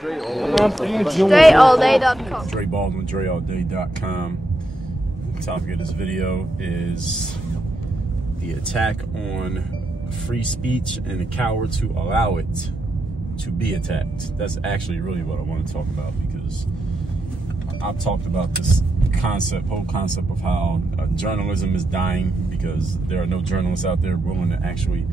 DreAllDay.com. Baldwin, DreAllDay.com. The topic of this video is the attack on free speech and the cowards who allow it to be attacked. That's actually really what I want to talk about, because I've talked about this whole concept of how journalism is dying because there are no journalists out there willing to actually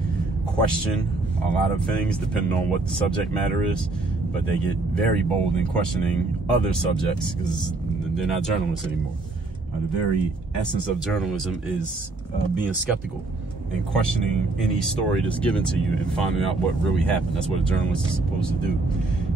question a lot of things depending on what the subject matter is, but they get very bold in questioning other subjects because they're not journalists anymore. The very essence of journalism is being skeptical and questioning any story that's given to you and finding out what really happened. That's what a journalist is supposed to do.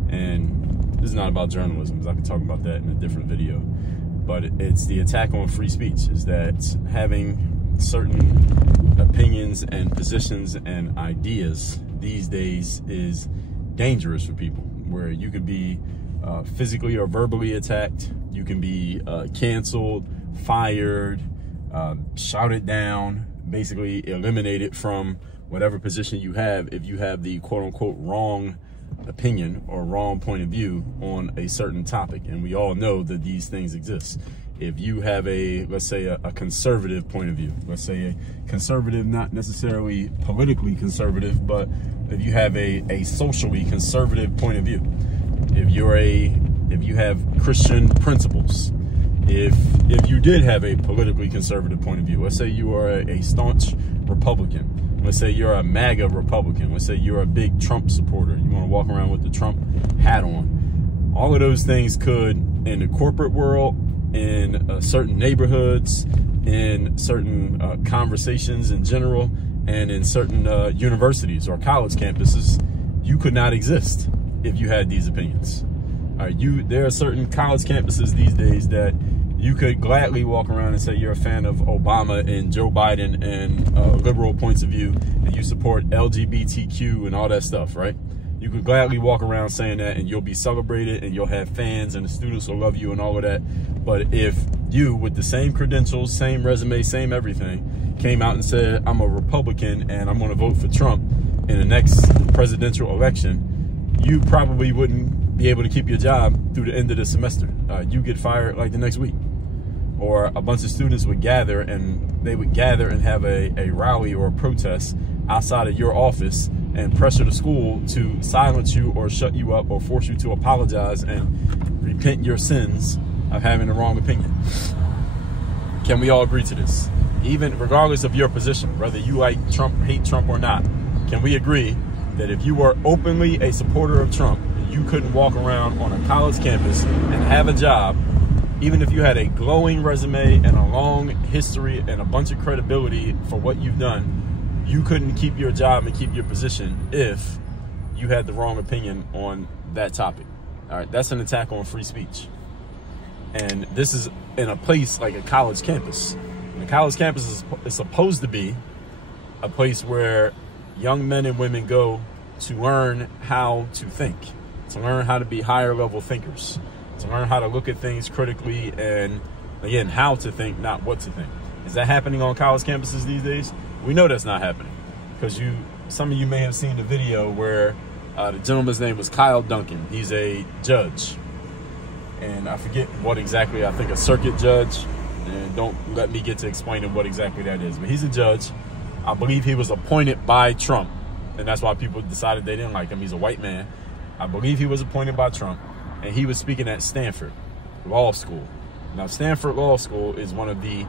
And this is not about journalism, because I can talk about that in a different video. But it's the attack on free speech, is that having certain opinions and positions and ideas these days is dangerous for people, where you could be physically or verbally attacked. You can be canceled, fired, shouted down, basically eliminated from whatever position you have if you have the quote-unquote wrong opinion or wrong point of view on a certain topic. And we all know that these things exist. If you have let's say a conservative point of view, let's say a conservative, not necessarily politically conservative, but if you have a socially conservative point of view, if you have Christian principles, if you did have a politically conservative point of view, let's say you are a staunch Republican, let's say you're a MAGA Republican, let's say you're a big Trump supporter, you want to walk around with the Trump hat on, all of those things could, in the corporate world, in certain neighborhoods, in certain conversations in general, and in certain universities or college campuses, you could not exist if you had these opinions. All right, there are certain college campuses these days that you could gladly walk around and say you're a fan of Obama and Joe Biden and liberal points of view, and you support LGBTQ and all that stuff, right? You could gladly walk around saying that, and you'll be celebrated, and you'll have fans, and the students will love you and all of that. But if you, with the same credentials, same resume, same everything, came out and said, I'm a Republican and I'm going to vote for Trump in the next presidential election, you probably wouldn't be able to keep your job through the end of the semester. You get fired like the next week. Or a bunch of students would gather, and they would gather and have a rally or a protest outside of your office and pressure the school to silence you or shut you up or force you to apologize and repent your sins of having the wrong opinion. Can we all agree to this? Even regardless of your position, whether you like Trump, hate Trump or not, can we agree that if you were openly a supporter of Trump, you couldn't walk around on a college campus and have a job, even if you had a glowing resume and a long history and a bunch of credibility for what you've done, you couldn't keep your job and keep your position if you had the wrong opinion on that topic. All right, that's an attack on free speech. And this is in a place like a college campus. And a college campus is supposed to be a place where young men and women go to learn how to think, to learn how to be higher level thinkers, to learn how to look at things critically, and again, how to think, not what to think. Is that happening on college campuses these days? We know that's not happening, because some of you may have seen the video where the gentleman's name was Kyle Duncan. He's a judge, and I forget what exactly, I think a circuit judge, and don't let me get to explaining what exactly that is, but he's a judge. I believe he was appointed by Trump, and that's why people decided they didn't like him. He's a white man. I believe he was appointed by Trump, and he was speaking at Stanford Law School. Now, Stanford Law School is one of the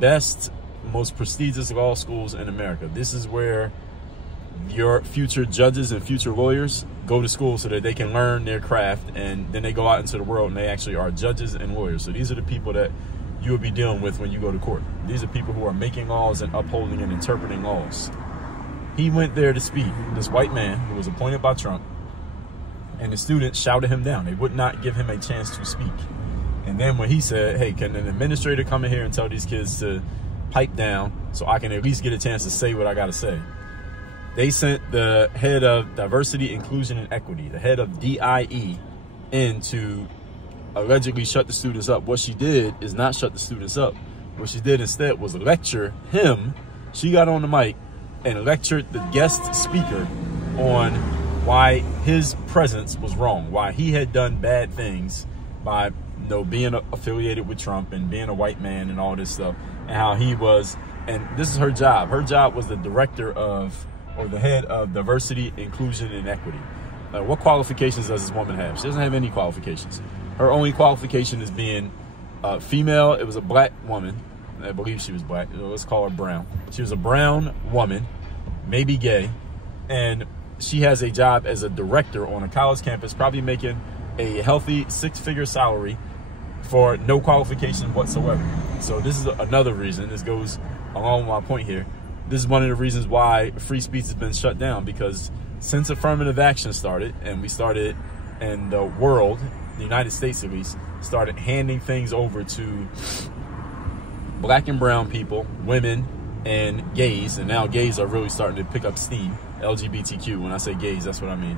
best, most prestigious law schools in America. This is where your future judges and future lawyers go to school so that they can learn their craft, and then they go out into the world and they actually are judges and lawyers. So these are the people that you will be dealing with when you go to court. These are people who are making laws and upholding and interpreting laws. He went there to speak, this white man who was appointed by Trump, and the students shouted him down. They would not give him a chance to speak. And then when he said, hey, can an administrator come in here and tell these kids to pipe down so I can at least get a chance to say what I got to say, they sent the head of diversity, inclusion, and equity, the head of DIE, in to allegedly shut the students up. What she did is not shut the students up. What she did instead was lecture him. She got on the mic and lectured the guest speaker on why his presence was wrong, why he had done bad things by being affiliated with Trump and being a white man and all this stuff, and how he was, and this is her job. Her job was the director of, or the head of diversity, inclusion, and equity. What qualifications does this woman have? She doesn't have any qualifications. Her only qualification is being female. It was a black woman. I believe she was black. Let's call her brown. She was a brown woman, maybe gay, and she has a job as a director on a college campus, probably making a healthy 6-figure salary for no qualification whatsoever. So this is another reason. This goes along with my point here. This is one of the reasons why free speech has been shut down, because since affirmative action started, and we started, and the world, the United States at least, started handing things over to black and brown people, women, and gays, and now gays are really starting to pick up steam. LGBTQ, when I say gays, that's what I mean.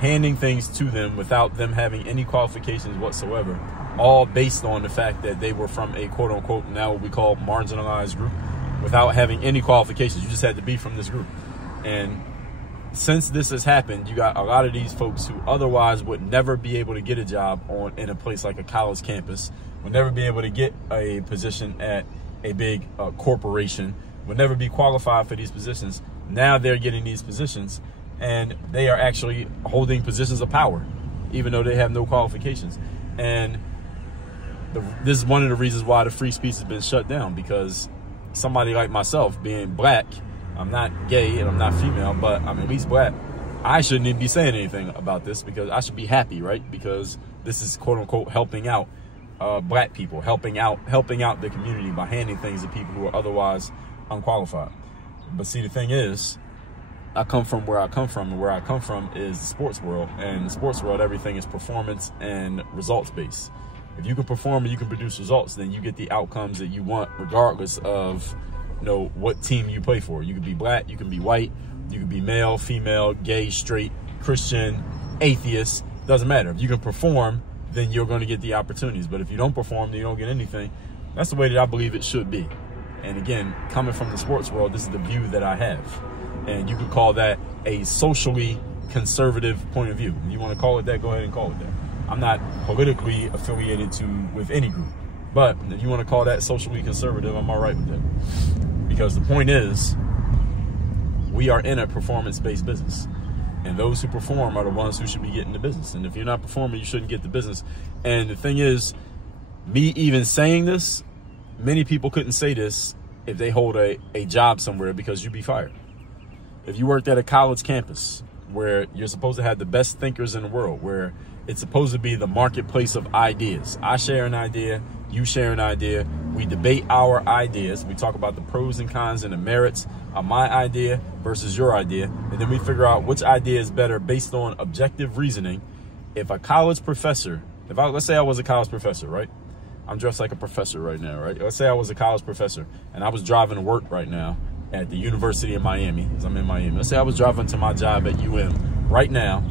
Handing things to them without them having any qualifications whatsoever, all based on the fact that they were from a quote-unquote, now what we call marginalized group, without having any qualifications. You just had to be from this group. And since this has happened, you got a lot of these folks who otherwise would never be able to get a job in a place like a college campus, would never be able to get a position at a big corporation, would never be qualified for these positions. Now they're getting these positions, and they are actually holding positions of power, even though they have no qualifications. And this is one of the reasons why the free speech has been shut down, because somebody like myself, being black, I'm not gay and I'm not female, but I'm at least black, I shouldn't even be saying anything about this, because I should be happy, right? Because this is quote unquote helping out black people, helping out the community by handing things to people who are otherwise unqualified. But see, the thing is, I come from where I come from, and where I come from is the sports world. And in the sports world, everything is performance and results based. If you can perform and you can produce results, then you get the outcomes that you want, regardless of what team you play for. You can be black, you can be white, you can be male, female, gay, straight, Christian, atheist. Doesn't matter. If you can perform, then you're going to get the opportunities. But if you don't perform, then you don't get anything. That's the way that I believe it should be. And again, coming from the sports world, this is the view that I have. And you could call that a socially conservative point of view. If you want to call it that, go ahead and call it that. I'm not politically affiliated with any group. But if you want to call that socially conservative, I'm all right with that. Because the point is, we are in a performance-based business. And those who perform are the ones who should be getting the business. And if you're not performing, you shouldn't get the business. And the thing is, me even saying this, many people couldn't say this if they hold a job somewhere, because you'd be fired. If you worked at a college campus where you're supposed to have the best thinkers in the world, where it's supposed to be the marketplace of ideas. I share an idea, you share an idea, we debate our ideas, we talk about the pros and cons and the merits of my idea versus your idea, and then we figure out which idea is better based on objective reasoning. If a college professor, let's say I was a college professor, right? I'm dressed like a professor right now, right? Let's say I was a college professor and I was driving to work right now at the University of Miami, because I'm in Miami. Let's say I was driving to my job at UM right now,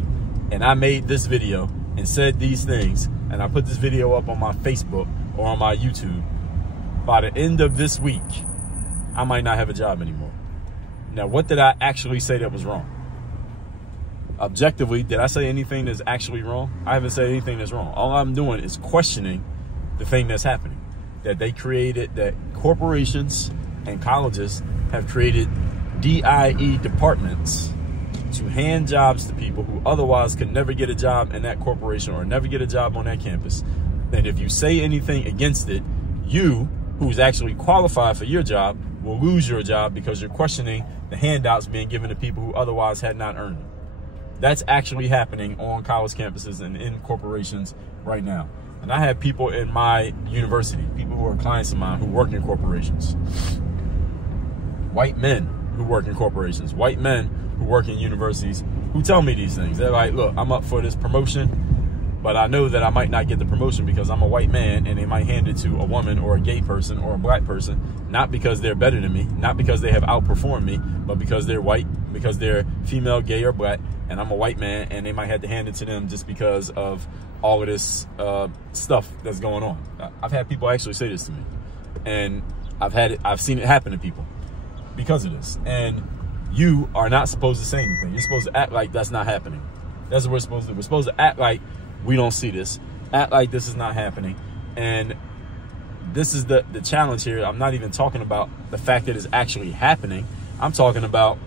and I made this video and said these things, and I put this video up on my Facebook or on my YouTube. By the end of this week, I might not have a job anymore. Now, what did I actually say that was wrong? Objectively, did I say anything that's actually wrong? I haven't said anything that's wrong. All I'm doing is questioning the thing that's happening. That they created, that corporations and colleges have created DIE departments to hand jobs to people who otherwise could never get a job in that corporation or never get a job on that campus. And if you say anything against it, you, who's actually qualified for your job, will lose your job because you're questioning the handouts being given to people who otherwise had not earned it. That's actually happening on college campuses and in corporations right now. And I have people in my university, people who are clients of mine who work in corporations. White men who work in corporations, white men who work in universities, who tell me these things. They're like, look, I'm up for this promotion, but I know that I might not get the promotion because I'm a white man, and they might hand it to a woman or a gay person or a black person, not because they're better than me, not because they have outperformed me, but because they're white, because they're female, gay, or black, and I'm a white man, and they might have to hand it to them just because of all of this stuff that's going on. I've had people actually say this to me, and I've seen it happen to people because of this. And you are not supposed to say anything. You're supposed to act like that's not happening. That's what we're supposed to do. We're supposed to act like we don't see this, act like this is not happening. And this is the challenge here. I'm not even talking about the fact that it's actually happening. I'm talking about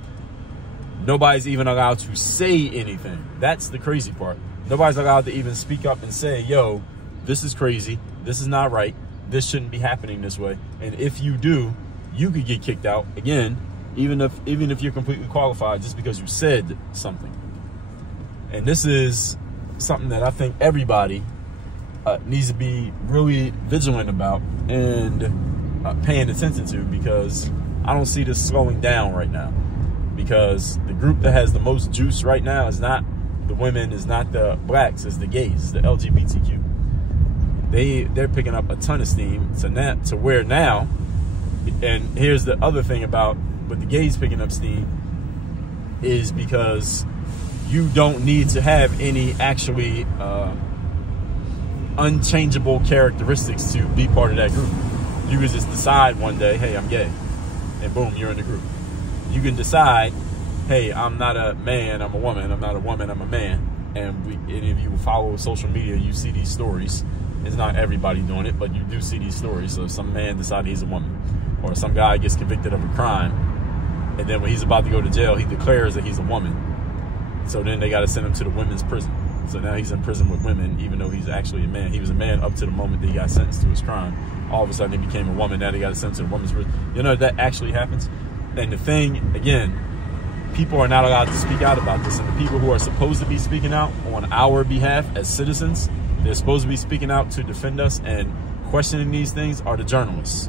nobody's even allowed to say anything. That's the crazy part. Nobody's allowed to even speak up and say, yo, this is crazy. This is not right. This shouldn't be happening this way. And if you do, you could get kicked out again, even if you're completely qualified, just because you said something. And this is something that I think everybody needs to be really vigilant about and paying attention to, because I don't see this slowing down right now. Because the group that has the most juice right now is not the women, is not the blacks, it's the gays, it's the LGBTQ. They're picking up a ton of steam to where now, and here's the other thing about with the gays picking up steam, is because you don't need to have any actually unchangeable characteristics to be part of that group. You can just decide one day, hey, I'm gay, and boom, you're in the group. You can decide, hey, I'm not a man, I'm a woman. I'm not a woman, I'm a man. And any of you follow social media, you see these stories. It's not everybody doing it, but you do see these stories. So some man decided he's a woman, or some guy gets convicted of a crime, and then when he's about to go to jail, he declares that he's a woman. So then they got to send him to the women's prison. So now he's in prison with women, even though he's actually a man. He was a man up to the moment that he got sentenced to his crime. All of a sudden he became a woman. Now they got to send him to the women's prison. You know, that actually happens. And the thing, again, people are not allowed to speak out about this. And the people who are supposed to be speaking out on our behalf as citizens, they're supposed to be speaking out to defend us and questioning these things, are the journalists.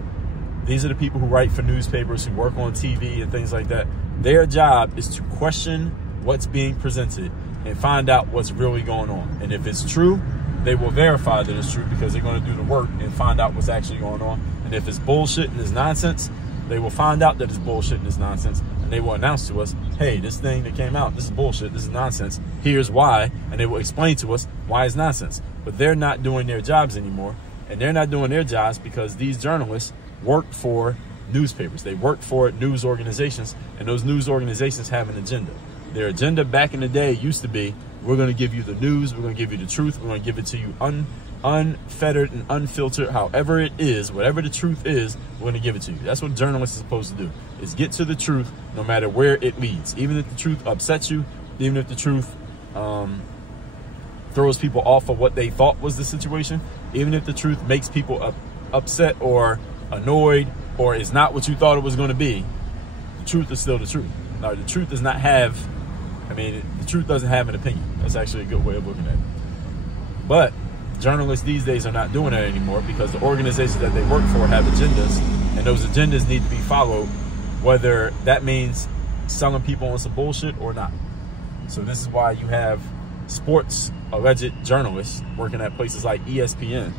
These are the people who write for newspapers, who work on TV and things like that. Their job is to question what's being presented and find out what's really going on. And if it's true, they will verify that it's true, because they're going to do the work and find out what's actually going on. And if it's bullshit and it's nonsense, they will find out that it's bullshit and it's nonsense, and they will announce to us, hey, this thing that came out, this is bullshit, this is nonsense, here's why, and they will explain to us why it's nonsense. But they're not doing their jobs anymore, and they're not doing their jobs because these journalists work for newspapers. They work for news organizations, and those news organizations have an agenda. Their agenda back in the day used to be, we're going to give you the news, we're going to give you the truth, we're going to give it to you unfettered and unfiltered, however it is, whatever the truth is, we're going to give it to you. That's what journalists are supposed to do, is get to the truth no matter where it leads. Even if the truth upsets you, even if the truth throws people off of what they thought was the situation, even if the truth makes people upset or annoyed, or is not what you thought it was going to be, the truth is still the truth. Now, the truth does not have, the truth doesn't have an opinion. That's actually a good way of looking at it. But journalists these days are not doing that anymore, because the organizations that they work for have agendas, and those agendas need to be followed, whether that means selling people on some bullshit or not. So this is why you have sports alleged journalists working at places like ESPN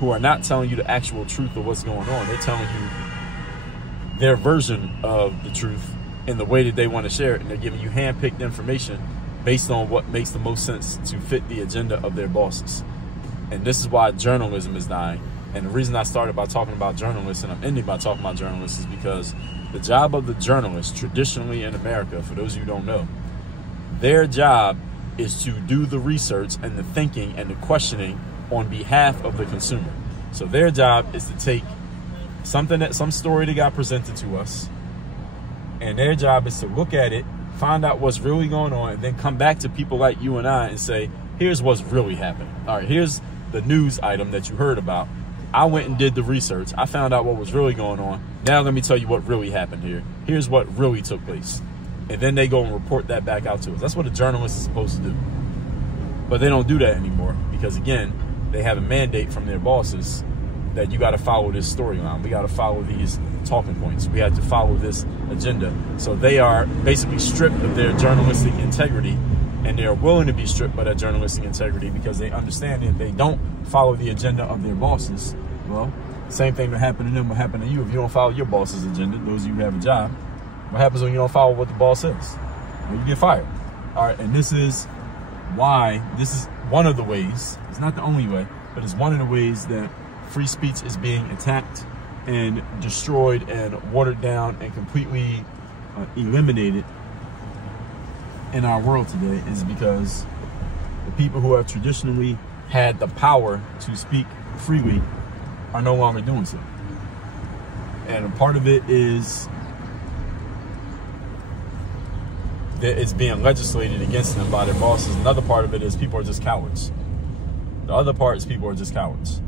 who are not telling you the actual truth of what's going on. They're telling you their version of the truth in the way that they want to share it, and they're giving you hand-picked information based on what makes the most sense to fit the agenda of their bosses. And this is why journalism is dying. And the reason I started by talking about journalists, and I'm ending by talking about journalists, is because the job of the journalist traditionally in America, for those of you who don't know, their job is to do the research and the thinking and the questioning on behalf of the consumer. So their job is to take some story that got presented to us, and their job is to look at it, find out what's really going on, and then come back to people like you and I and say, here's what's really happening. All right, here's the news item that you heard about. I went and did the research. I found out what was really going on. Now let me tell you what really happened here. Here's what really took place. And then they go and report that back out to us. That's what a journalist is supposed to do. But they don't do that anymore, because again, they have a mandate from their bosses that you got to follow this storyline. We got to follow these talking points. We have to follow this agenda. So they are basically stripped of their journalistic integrity, and they're willing to be stripped by that journalistic integrity because they understand that if they don't follow the agenda of their bosses, well, same thing will happen to them will happen to you if you don't follow your boss's agenda. Those of you who have a job, what happens when you don't follow what the boss says? Well, you get fired. All right, and this is why, this is one of the ways, it's not the only way, but it's one of the ways that free speech is being attacked and destroyed and watered down and completely eliminated in our world today is because the people who have traditionally had the power to speak freely are no longer doing so. And a part of it is that it's being legislated against them by their bosses. Another part of it is people are just cowards. The other part is people are just cowards.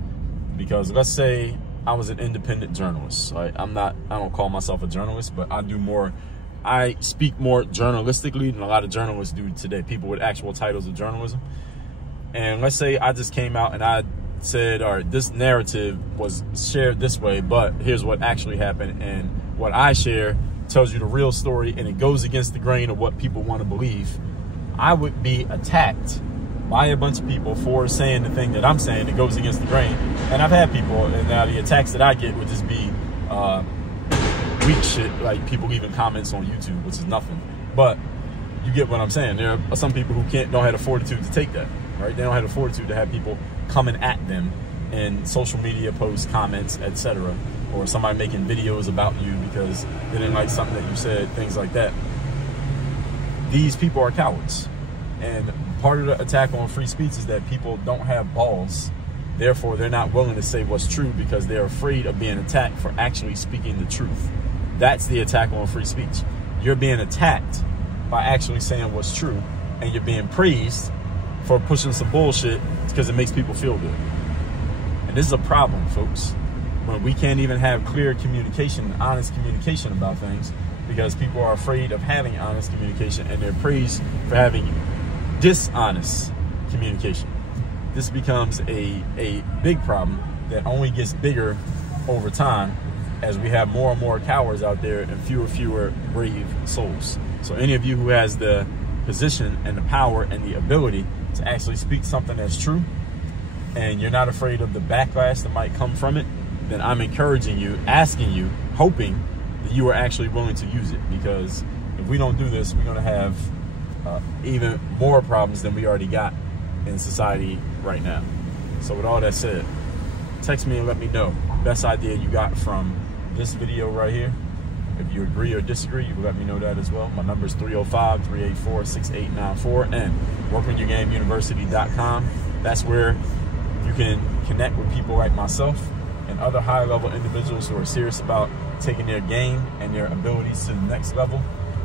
Because let's say I was an independent journalist. Right? I don't call myself a journalist, but I speak more journalistically than a lot of journalists do today, people with actual titles of journalism. And let's say I just came out and I said, all right, this narrative was shared this way, but here's what actually happened. And what I share tells you the real story, and it goes against the grain of what people want to believe. I would be attacked by a bunch of people for saying the thing that I'm saying that goes against the grain. And I've had people, and now the attacks that I get would just be weak shit, like people leaving comments on YouTube, which is nothing. But you get what I'm saying. There are some people who don't have the fortitude to take that, right? They don't have the fortitude to have people coming at them in social media posts, comments, etc., or somebody making videos about you because they didn't like something that you said, things like that. These people are cowards. And part of the attack on free speech is that people don't have balls. Therefore, they're not willing to say what's true because they're afraid of being attacked for actually speaking the truth. That's the attack on free speech. You're being attacked by actually saying what's true, and you're being praised for pushing some bullshit because it makes people feel good. And this is a problem, folks, when we can't even have clear communication, honest communication about things because people are afraid of having honest communication, and they're praised for having dishonest communication. This becomes a big problem that only gets bigger over time as we have more and more cowards out there and fewer brave souls. So any of you who has the position and the power and the ability to actually speak something that's true, and you're not afraid of the backlash that might come from it, then I'm encouraging you, asking you, hoping that you are actually willing to use it. Because if we don't do this, we're going to have even more problems than we already got in society right now. So with all that said, text me and let me know best idea you got from this video right here. If you agree or disagree, you can let me know that as well. My number is 305-384-6894 and workonyourgameuniversity.com. That's where you can connect with people like myself and other high-level individuals who are serious about taking their game and their abilities to the next level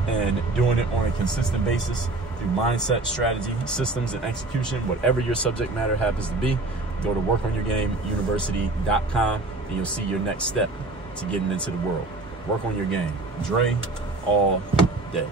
and doing it on a consistent basis through mindset, strategy, systems, and execution. Whatever your subject matter happens to be, go to workonyourgameuniversity.com and you'll see your next step to getting into the world. Work on your game. Dre all day.